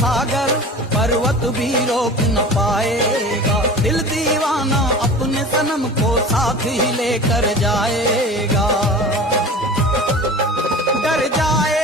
सागर पर्वत भी रोक न पाएगा। दिल दीवाना अपने सनम को साथ ही लेकर जाएगा। डर जाए